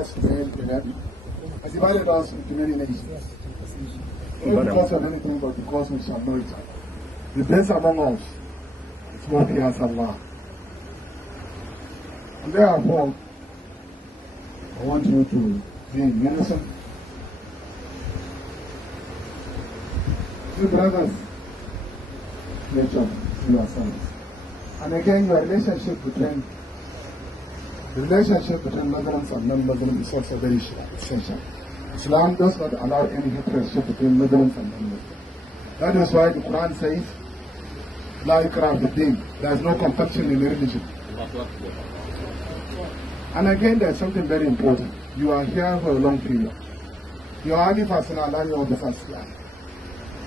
us made 11. Has divided us into many nations. Not because of anything, but because we shall know each other. The best among us is what he has Allah. And therefore, I want you to be in unison. Two brothers, nature to yourselves. And again, your relationship between Muslims and non-Muslims is also very essential. Islam does not allow any hatred between Muslims and non-Muslims. That is why the Quran says, La ikrah fi-din. There is no compulsion in religion. And again, there's something very important. You are here for a long period. You are only for Allah of the first life.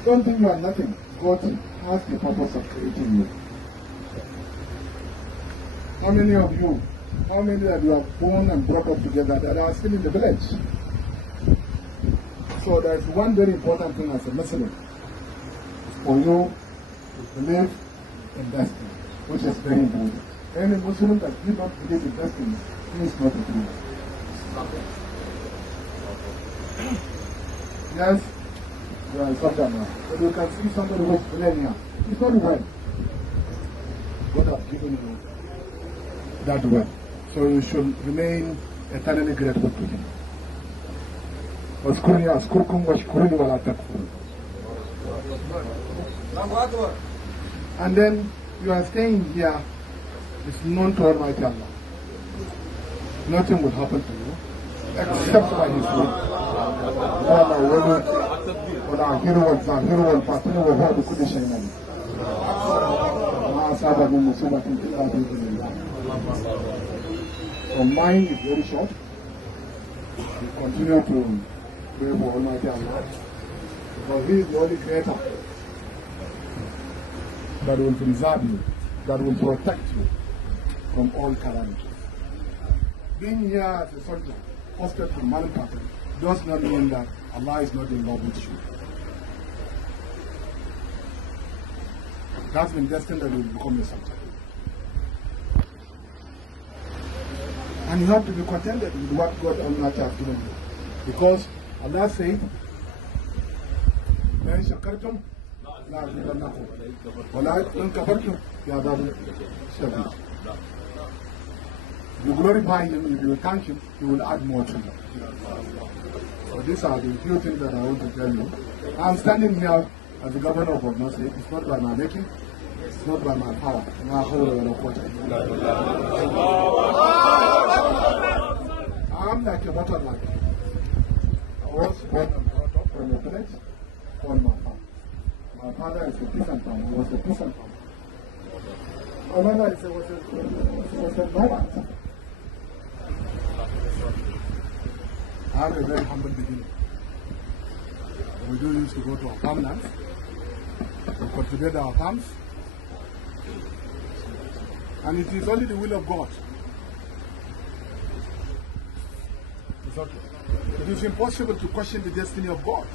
Don't think you are nothing. God has the purpose of creating you. How many of you are born and brought up together that are still in the village? So there's one very important thing as a Muslim. For you to believe in destiny, which is very important. Any Muslim that does not believe in destiny is not a Muslim. Yes, you are a soldier now. But you can see somebody who is millennial. It's not well. God has given you that well. So you should remain eternally grateful to Him. واذكرني أذكركم واشكروني ولا تكفرون. And then you are staying here, it's known to Almighty Allah. Nothing will happen to you except by His will. والآخر والظاهر والباطن وهو بكل شيء عليم. ما أصاب من مصيبة إلا بإذن الله. So mine is very short. We continue to pray for Almighty Allah, because He is the only Creator that will preserve you, that will protect you from all calamities. Being here as a soldier, posted from Malapatan, does not mean that Allah is not in love with you. It has been destined that you will become a soldier. And you have to be contented with what God Almighty has given you. Because Allah said, لَإِنْ شَكَرْتُمْ لَأَزِيدَنَّكُمْ وَلَإِنْ كَفَرْتُمْ بِعَذَابٍ شَدِيدٍ. If you glorify Him, if you thank Him, He will add more to you. So these are the few things that I want to tell you. I'm standing here as the governor of Borno State. It's not by my making, it's not by my power. I'm like a butterfly. I was born and brought up from a village on my farm. My father is a peasant farmer. He was a peasant farmer. My mother was a nomad. I have a very humble beginning. We do used to go to our farmlands. We cultivate our farms. And it is only the will of God. It's okay. It is impossible to question the destiny of God.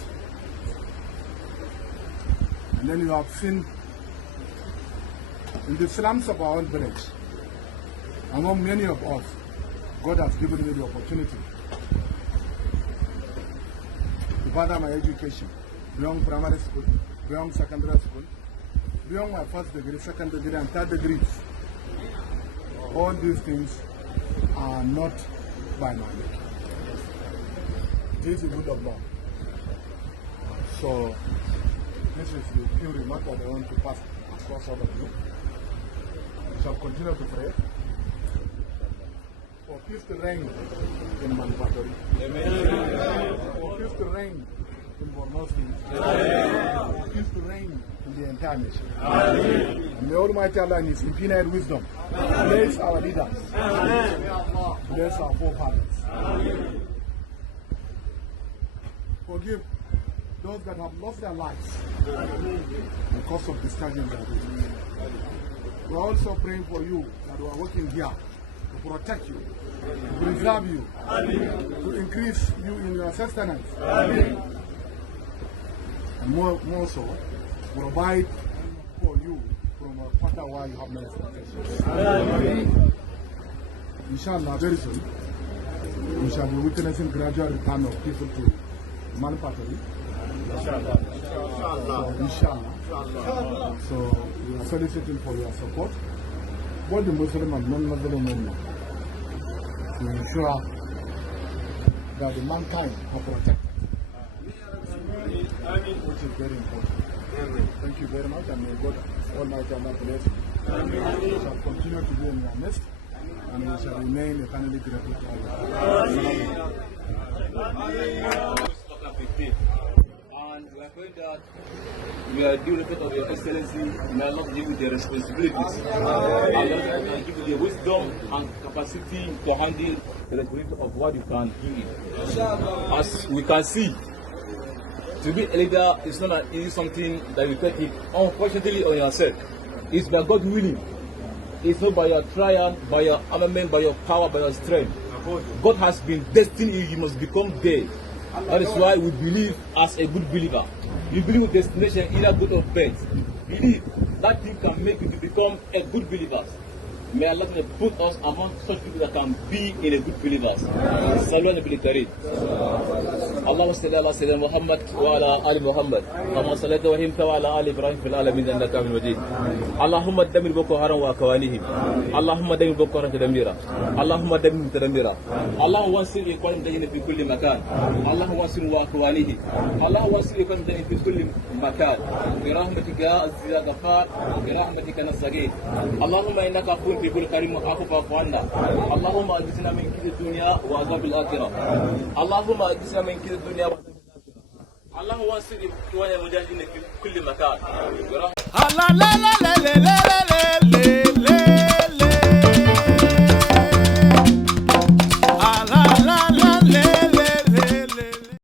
And then you have seen in the slums of our own village, among many of us, God has given me the opportunity to further my education beyond primary school, beyond secondary school, beyond my first degree, second degree, and third degrees. All these things are not by my making. It is the will of God. So, this is the few remarks that I want to pass across all of you. We shall continue to pray for peace to reign in Manipaturi. For peace to reign in Borno State. For peace to reign in the entire nation. And may Almighty Allah in His infinite wisdom bless our leaders. Bless our forefathers. Forgive those that have lost their lives because of discharging their duty. We are also praying for you that we are working here to protect you, to preserve you, to increase you in your sustenance, and more so, provide for you from a quarter where you have no expectations. Inshallah, very soon. we shall be witnessing gradual return of people to Manpatari. Inshallah. So we are soliciting for your support, both the Muslim and non-Muslim movement, to ensure that the mankind are protected, which is very important. Thank you very much, and may God Almighty Allah bless you. We shall continue to be in your midst, and we shall remain eternally grateful to Allah. And we are going that we are due respect of Your Excellency, may Allah give you the responsibilities. Allah give you the wisdom and capacity to handle the responsibility of what you can do. As we can see, to be a leader is not an easy something that you take it unfortunately on yourself. It's by God willing. It's not by your trial, by your armament, by your power, by your strength. God has been destined you must become there. That is why we believe as a good believer. You believe with destination either good or bad. Believe that thing can make you to become a good believer. May Allah put us among such people that can be in a good believers. Salwan ibn Karim. اللهم صل على سيدنا محمد وعلى ال محمد كما صليت وسلمت وعلى ال ابراهيم في العالمين انك حميد مجيد. اللهم دمر بoko haram واكوانهم. اللهم دمر بoko haram تدميرا. اللهم دمر تدميرا. اللهم وانصر اخواننا الذين في كل مكان. اللهم وانصر واكوانهم. اللهم وانصر اخواننا الذين في كل مكان. برحمتك يا عزيز يا غفار. برحمتك نستغيث. اللهم انك عفو في كل كريم وعفو فاعف عنا. اللهم اجزنا من كيد الدنيا وعذاب الاخره. اللهم اجزنا من كيد الدنيا وعذاب الاخره. اللهم وانصر اخواننا المجاهدين في كل مكان.